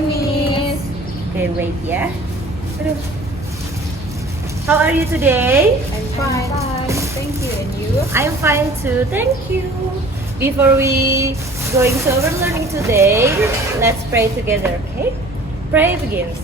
pagi, Miss. Okay, wait ya. Aduh. How are you today? I'm fine. Thank you. And you? I'm fine too, thank you. Before we going to our learning today, let's pray together, okay? Pray begins.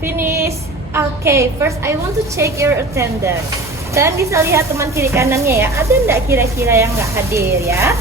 Finish. Okay, first I want to check your attendance. Dan bisa lihat teman kiri kanannya ya. Ada nggak kira-kira yang nggak hadir ya?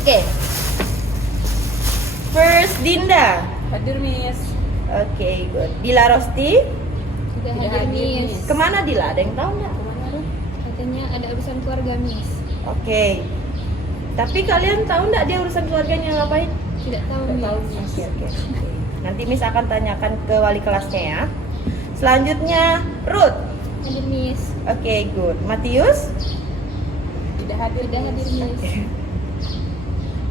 Oke. First Dinda. Hadir, Miss. Oke, good. Dila Rosti. Tidak Tidak hadir, hadir, Miss. Kemana Dila? Ada yang tahu nggak? Kemana Ruth? Katanya ada urusan keluarga, Miss. Oke. Tapi kalian tahu nggak dia urusan keluarganya ngapain? Tidak tahu, Tidak tahu, Miss. Miss. Oke. Nanti Miss akan tanyakan ke wali kelasnya ya. Selanjutnya Ruth. Hadir, Miss. Oke, good. Matius. Tidak hadir, Tidak hadir, Miss.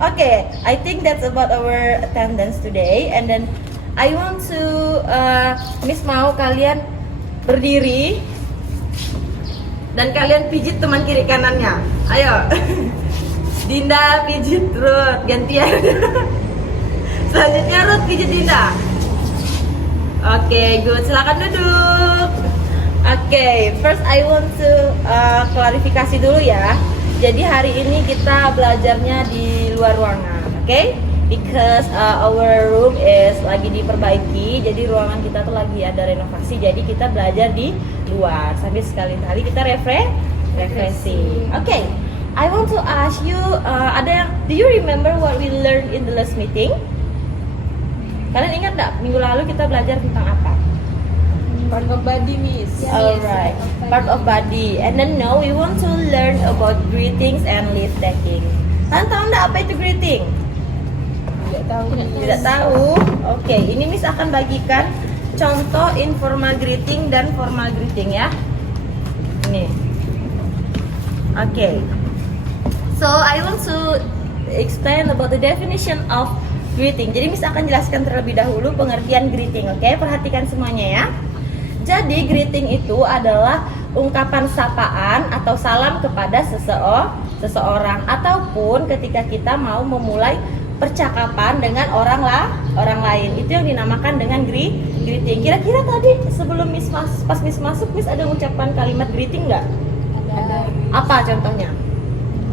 Okay, I think that's about our attendance today. And then I want to Miss mau kalian berdiri dan kalian pijit teman kiri kanannya. Ayo. Dinda pijit Ruth, gantian. Selanjutnya Ruth pijit Dinda. Oke, good. Silakan duduk. Oke, first I want to klarifikasi dulu ya. Jadi hari ini kita belajarnya di luar ruangan, oke? Because our room is lagi diperbaiki, jadi ruangan kita tuh lagi ada renovasi, jadi kita belajar di luar. Sambil sekali-kali kita refreshing. Oke, I want to ask you, do you remember what we learned in the last meeting? Kalian ingat nggak minggu lalu kita belajar tentang apa? Part of body, Miss. Ya. Alright, part of body. And then now we want to learn about greetings and leave taking. Kalian tahu nggak apa itu greeting? Tidak tahu. Tidak tahu? Oke, ini Miss akan bagikan contoh informal greeting dan formal greeting ya. Ini. Oke. So I want to explain about the definition of greeting. Jadi Miss akan jelaskan terlebih dahulu pengertian greeting. Oke, perhatikan semuanya ya. Jadi greeting itu adalah ungkapan sapaan atau salam kepada seseorang ataupun ketika kita mau memulai percakapan dengan orang lain. Itu yang dinamakan dengan greeting. Kira-kira tadi sebelum pas Miss masuk Miss ada ucapan kalimat greeting nggak? Ada. Apa contohnya?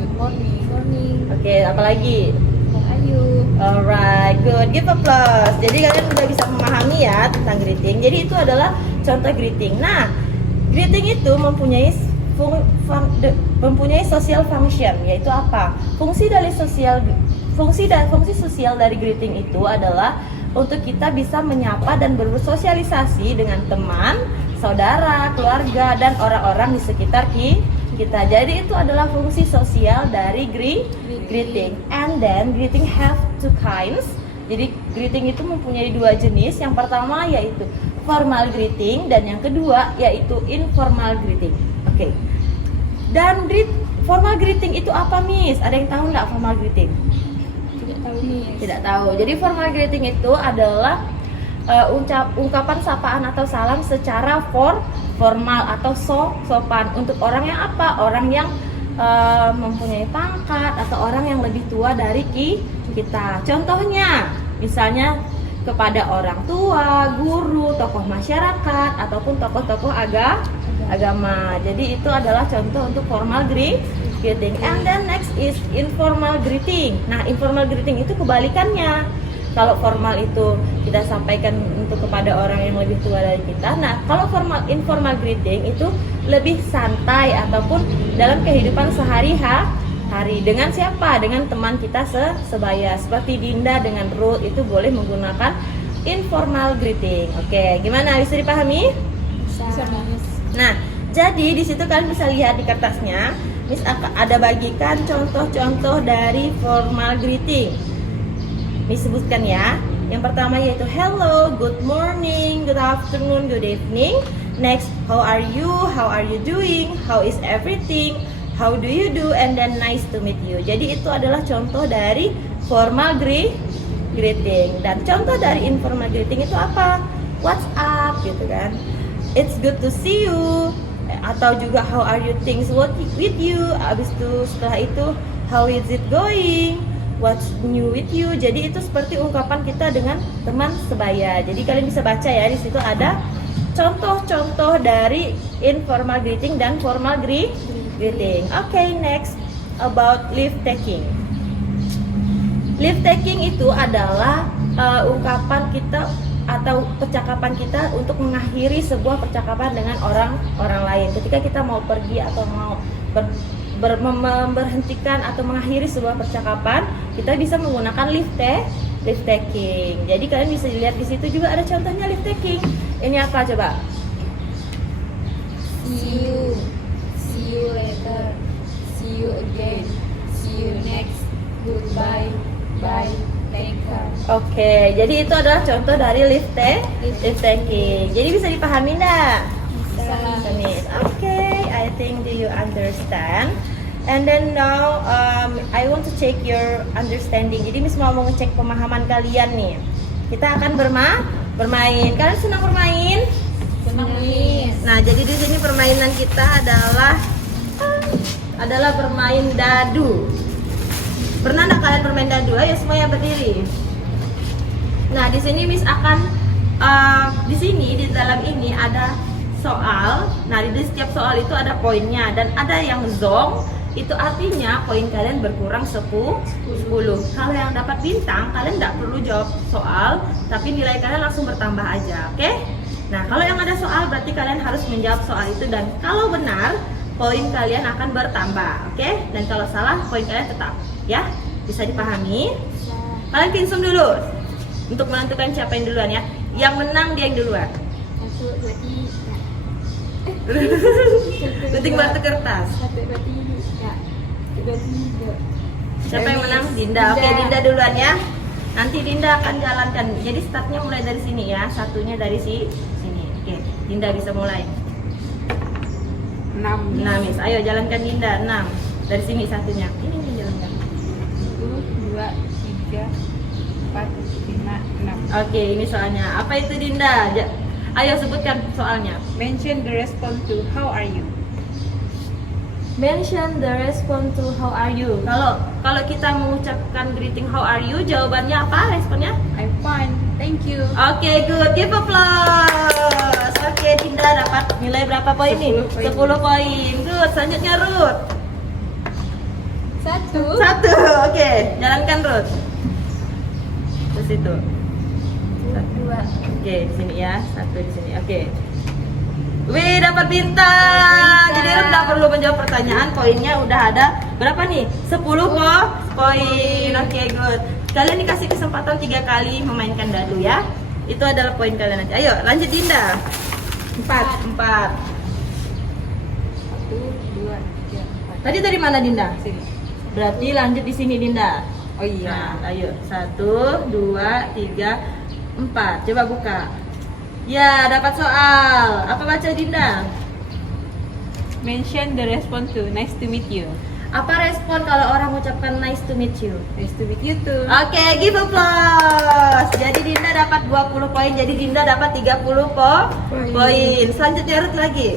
Good morning. Morning. Oke, apa lagi? How are you? Alright, good. Give applause. Jadi kalian udah bisa memahami ya tentang greeting. Jadi itu adalah contoh greeting. Nah, greeting itu mempunyai social function, yaitu apa? Fungsi sosial dari greeting itu adalah untuk kita bisa menyapa dan bersosialisasi dengan teman, saudara, keluarga, dan orang-orang di sekitar kita. Jadi itu adalah fungsi sosial dari greeting. And then greeting have two kinds. Jadi greeting itu mempunyai dua jenis. Yang pertama yaitu formal greeting dan yang kedua yaitu informal greeting. Oke. Dan formal greeting itu apa, Miss? Ada yang tahu nggak formal greeting? Tidak tahu, Miss. Tidak tahu. Jadi formal greeting itu adalah ungkapan sapaan atau salam secara formal atau sopan untuk orang yang apa? Orang yang mempunyai pangkat atau orang yang lebih tua dari kita. Contohnya, misalnya kepada orang tua, guru, tokoh masyarakat ataupun tokoh-tokoh agama. Jadi itu adalah contoh untuk formal greeting. And then next is informal greeting. Nah, informal greeting itu kebalikannya. Kalau formal itu kita sampaikan untuk kepada orang yang lebih tua dari kita. Nah, kalau informal greeting itu lebih santai ataupun dalam kehidupan sehari-hari. Dengan siapa? Dengan teman kita sebaya. Seperti Dinda dengan Ruth itu boleh menggunakan informal greeting. Oke, gimana? Bisa dipahami? Bisa, Miss. Nah, jadi di situ kalian bisa lihat di kertasnya, Miss ada bagikan contoh-contoh dari formal greeting. Miss sebutkan ya. Yang pertama yaitu hello, good morning, good afternoon, good evening. Next, how are you? How are you doing? How is everything? How do you do? And then nice to meet you. Jadi itu adalah contoh dari formal greeting. Dan contoh dari informal greeting itu apa? What's up gitu kan? It's good to see you. Atau juga how are you things working with you? Abis itu setelah itu how is it going? what's new with you. Jadi itu seperti ungkapan kita dengan teman sebaya. Jadi kalian bisa baca ya, di situ ada contoh-contoh dari informal greeting dan formal greeting. Okay, next about leave taking. Leave taking itu adalah ungkapan kita atau percakapan kita untuk mengakhiri sebuah percakapan dengan orang lain. Ketika kita mau pergi atau mau memberhentikan atau mengakhiri sebuah percakapan, kita bisa menggunakan leave taking. Jadi kalian bisa lihat di situ juga ada contohnya leave taking. Ini apa coba? See you later, see you again, see you next, goodbye, bye, take care. Oke, jadi itu adalah contoh dari leave taking. Jadi bisa dipahami enggak? Bisa. Miss. Okay, I think do you understand? And then now I want to check your understanding. Jadi Miss mau ngecek pemahaman kalian nih. Kita akan bermain. Kalian senang bermain? Senang, Miss. Nah, jadi di sini permainan kita adalah bermain dadu. Pernah enggak kalian bermain dadu? Ayo semuanya berdiri. Nah, di sini Miss akan di sini di dalam ini ada soal. Nah, di setiap soal itu ada poinnya dan ada yang zong. Itu artinya poin kalian berkurang 10. Kalau yang dapat bintang, kalian tidak perlu jawab soal, tapi nilai kalian langsung bertambah aja, oke? Nah, kalau yang ada soal berarti kalian harus menjawab soal itu dan kalau benar, poin kalian akan bertambah, oke? Dan kalau salah, poin kalian tetap, ya? Bisa dipahami? Kalian pinsum dulu untuk menentukan siapa yang duluan ya. Yang menang dia yang duluan. 1, 2, 3. Gunting batu kertas. 1, 2, 3. 2, 3. Siapa yang menang? Dinda. Oke, Dinda duluan ya. Nanti Dinda akan jalankan. Jadi startnya mulai dari sini ya. Satunya dari sini. Oke, Dinda bisa mulai. 6. 6, Miss. Ayo jalankan Dinda. 6. Dari sini satunya. Ini nih jalankan. 1, 2, 3, 4, 5, 6. Oke, ini soalnya. Apa itu Dinda? Ayo sebutkan soalnya. Mention the response to how are you. Mention the response to how are you. Kalau kita mengucapkan greeting how are you, jawabannya apa responnya? I'm fine, thank you. Oke, good. Give applause. Oke, Dinda dapat nilai berapa poin nih? 10 poin. 10 poin. Good. Selanjutnya Ruth. 1. 1. Oke, jalankan Ruth. Terus itu. 2. Oke, di sini ya. 1 di sini. Oke. Wih, dapat bintang. Jadi Ruth nggak perlu menjawab pertanyaan, poinnya udah ada berapa nih? 10 poin. Oke, good. Kalian dikasih kesempatan 3 kali memainkan dadu ya. Itu adalah poin kalian nanti. Ayo, lanjut Dinda. 4. 1, 2, 3, 4. Tadi dari mana Dinda? Sini. Berarti lanjut di sini Dinda. Oh iya. Nah, ayo. 1, 2, 3, 4. Coba buka. Ya, dapat soal. Apa baca Dinda? Mention the response to nice to meet you. Apa respon kalau orang mengucapkan nice to meet you? Nice to meet you too. Oke, give applause. Jadi Dinda dapat 20 poin. Jadi Dinda dapat 30 poin. Selanjutnya Ruth lagi.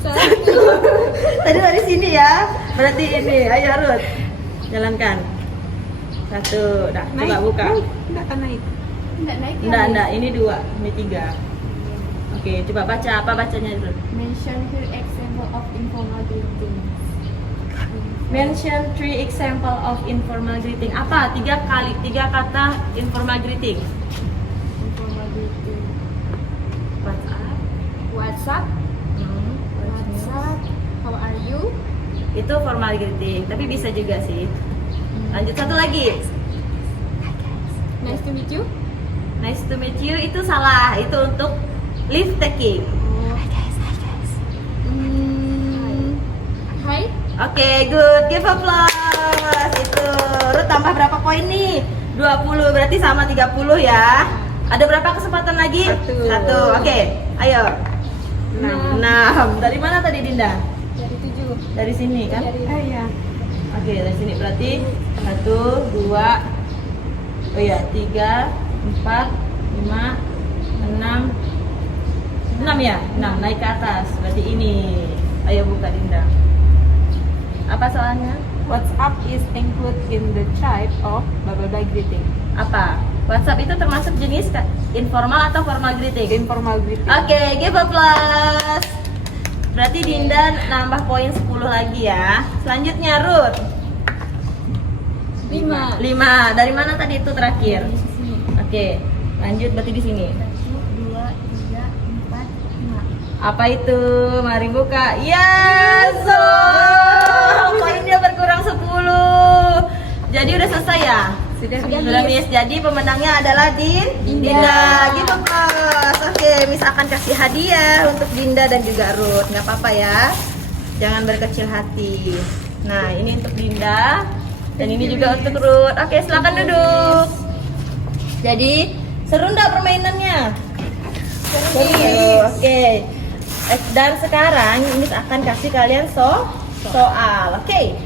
1. Tadi dari sini ya. Berarti ini. Ayo Ruth. Jalankan. 1. Dah, coba buka. Naik. Enggak akan naik. Enggak naik ya? Enggak. Ini 2, ini 3. Oke, coba baca. Apa bacanya Ruth? Mention here example of informal greetings. Mention 3 example of informal greeting. Apa? 3 kata informal greeting. Informal greeting. WhatsApp. WhatsApp. How are you? Itu formal greeting, tapi bisa juga sih. Lanjut satu lagi. Nice to meet you. Nice to meet you itu salah. Itu untuk leave taking. Hi. Oke, good. Give applause. Itu. Ruth tambah berapa poin nih? 20. Berarti sama 30 ya. Ada berapa kesempatan lagi? 1. Oke, ayo. 6. Dari mana tadi Dinda? Dari 7. Dari sini kan? Dari Iya. Oke, dari sini berarti 1, 2, oh ya, 3, 4, 5, 6, 6 ya? 6, naik ke atas. Berarti ini. Ayo buka Dinda. Apa soalnya? WhatsApp is included in the type of blah blah blah greeting. Apa? WhatsApp itu termasuk jenis informal atau formal greeting? Informal greeting. Oke, give a plus. Berarti Dinda nambah poin 10 lagi ya. Selanjutnya Ruth. 5. 5. Dari mana tadi itu terakhir? Oke, lanjut berarti di sini. 1, 2, 3, 4, 5. Apa itu? Mari buka. Yes! Poinnya berkurang 10. Jadi udah selesai ya? Sudah Miss. Jadi pemenangnya adalah Dinda. Gitu plus. Oke, Miss akan kasih hadiah untuk Dinda dan juga Ruth. Nggak apa-apa ya. Jangan berkecil hati. Nah, ini untuk Dinda dan ini juga untuk Ruth. Oke, silakan duduk. Jadi, seru nggak permainannya? Seru. Oke. Dan sekarang Miss akan kasih kalian soal. Oke.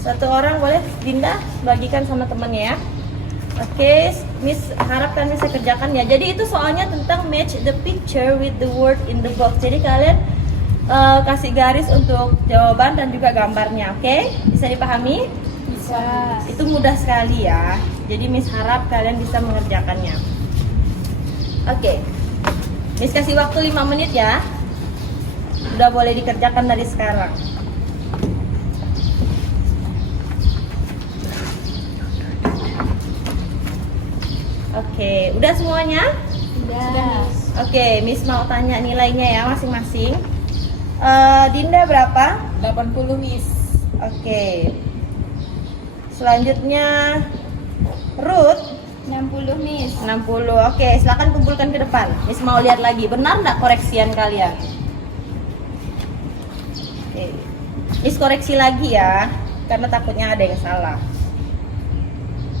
Satu orang boleh Dinda bagikan sama temannya ya. Oke, Miss harapkan Miss kerjakan ya. Jadi itu soalnya tentang match the picture with the word in the box. Jadi kalian kasih garis untuk jawaban dan juga gambarnya. Oke, bisa dipahami? Bisa. Itu mudah sekali ya. Jadi Miss harap kalian bisa mengerjakannya. Oke, Miss kasih waktu 5 menit ya. Udah boleh dikerjakan dari sekarang. Oke, udah semuanya? Sudah. Oke, Miss mau tanya nilainya ya masing-masing. Dinda berapa? 80 Miss. Oke. Selanjutnya Ruth 60 Miss. 60. Oke, silakan kumpulkan ke depan. Miss mau lihat lagi, benar nggak koreksian kalian? Oke. Miss koreksi lagi ya, karena takutnya ada yang salah.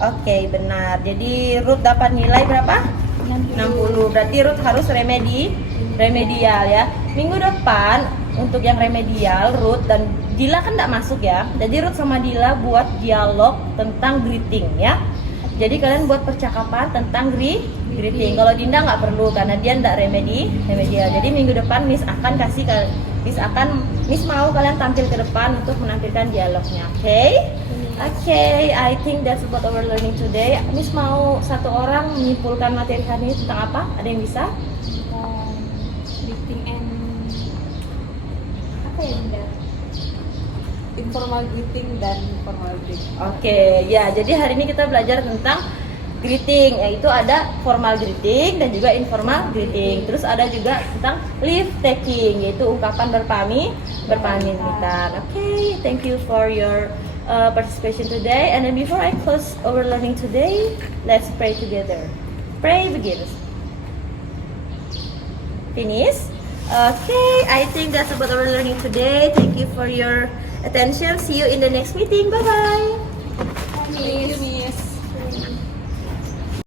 Oke, benar. Jadi Ruth dapat nilai berapa? 60. Berarti Ruth harus remedial ya. Minggu depan untuk yang remedial Ruth dan Dila kan nggak masuk ya. Jadi Ruth sama Dila buat dialog tentang greeting ya. Jadi kalian buat percakapan tentang greeting. Kalau Dinda nggak perlu karena dia nggak remedial. Jadi minggu depan Miss akan kasih Miss mau kalian tampil ke depan untuk menampilkan dialognya. Oke, I think that's about our learning today. Miss mau satu orang menyimpulkan materi hari ini tentang apa? Ada yang bisa? Greeting and apa ya Dinda? Informal greeting dan formal greeting. Oke, ya. Jadi hari ini kita belajar tentang greeting, yaitu ada formal greeting dan juga informal greeting. Terus ada juga tentang leave taking, yaitu ungkapan berpamitan. Oke, thank you for your participation today. And then before I close our learning today, let's pray together. Pray begins. Finish. Okay, I think that's about our learning today. Thank you for your attention. See you in the next meeting. Bye bye. Thank you, Miss.